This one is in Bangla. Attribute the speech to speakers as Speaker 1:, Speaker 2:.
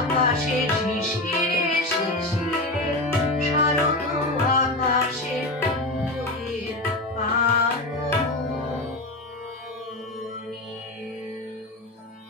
Speaker 1: আকাশের